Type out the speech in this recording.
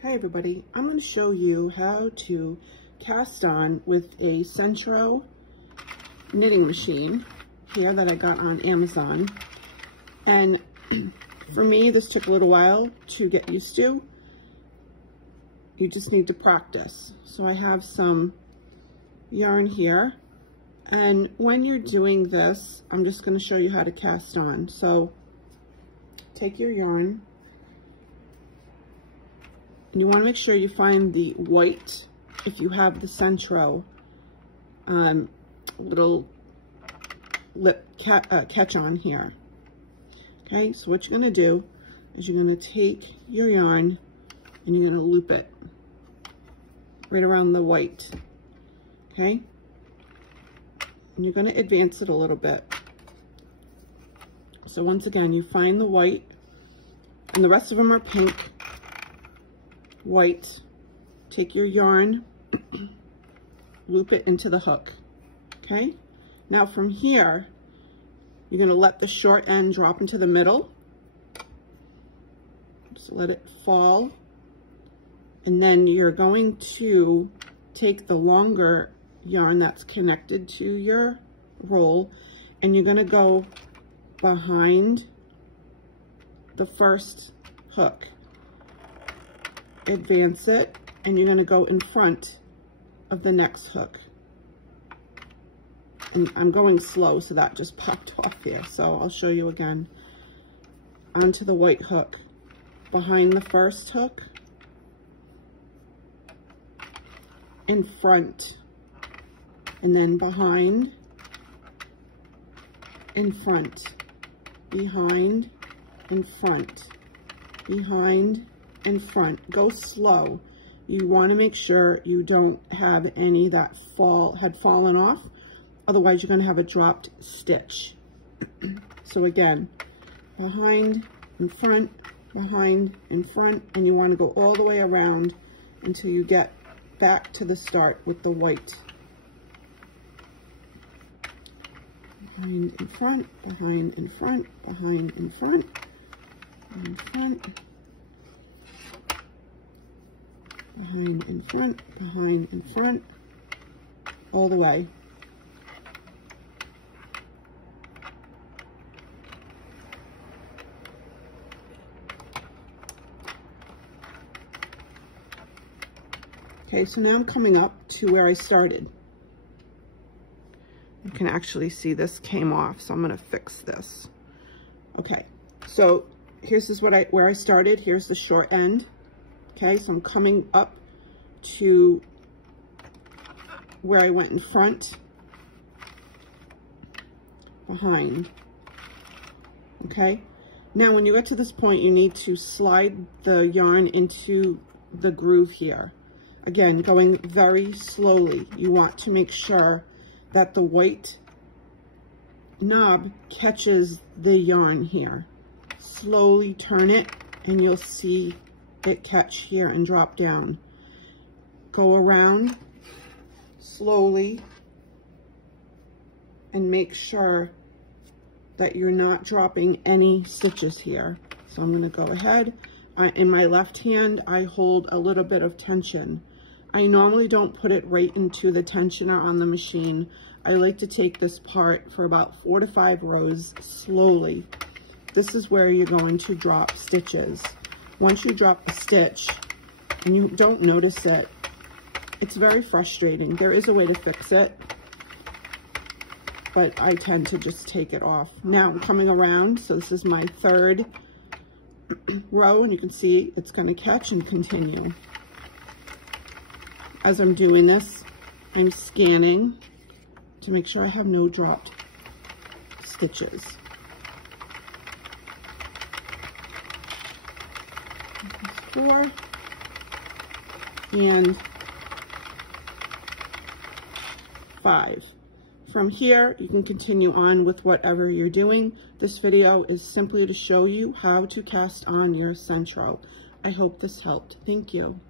Hi everybody, I'm going to show you how to cast on with a Sentro knitting machine here that I got on Amazon. And for me, this took a little while to get used to. You just need to practice. So I have some yarn here, and when you're doing this, I'm just going to show you how to cast on. So take your yarn, and you want to make sure you find the white if you have the Sentro little lip catch on here. Okay, so what you're going to do is you're going to take your yarn and you're going to loop it right around the white. Okay, and you're going to advance it a little bit. So once again, you find the white, and the rest of them are pink. White, take your yarn, loop it into the hook. Okay, now from here you're going to let the short end drop into the middle, just let it fall, and then you're going to take the longer yarn that's connected to your roll, and you're going to go behind the first hook, advance it, and you're going to go in front of the next hook. And I'm going slow, so that just popped off here, so I'll show you again. Onto the white hook, behind the first hook, in front, and then behind, in front, behind, in front, behind, in front. Go slow. You want to make sure you don't have any that had fallen off, otherwise you're going to have a dropped stitch. So again, behind, in front, behind, in front, and you want to go all the way around until you get back to the start with the white. Behind, in front, behind, in front, behind, in front, in front, behind, in front, behind, in front, all the way. Okay, so now I'm coming up to where I started. You can actually see this came off, so I'm going to fix this. Okay, so here's where I started. Here's the short end. Okay, so I'm coming up to where I went in front, behind. Okay, now when you get to this point, you need to slide the yarn into the groove here. Again, going very slowly. You want to make sure that the white knob catches the yarn here. Slowly turn it, and you'll see it catch here and drop down. Go around slowly and make sure that you're not dropping any stitches here. So I'm going to go ahead. In my left hand, I hold a little bit of tension. I normally don't put it right into the tensioner on the machine. I like to take this part for about 4 to 5 rows slowly. This is where you're going to drop stitches. Once you drop a stitch and you don't notice it, it's very frustrating. There is a way to fix it, but I tend to just take it off. Now I'm coming around, so this is my third row, and you can see it's going to catch and continue. As I'm doing this, I'm scanning to make sure I have no dropped stitches. Four and 5. From here, you can continue on with whatever you're doing. This video is simply to show you how to cast on your Sentro. I hope this helped. Thank you.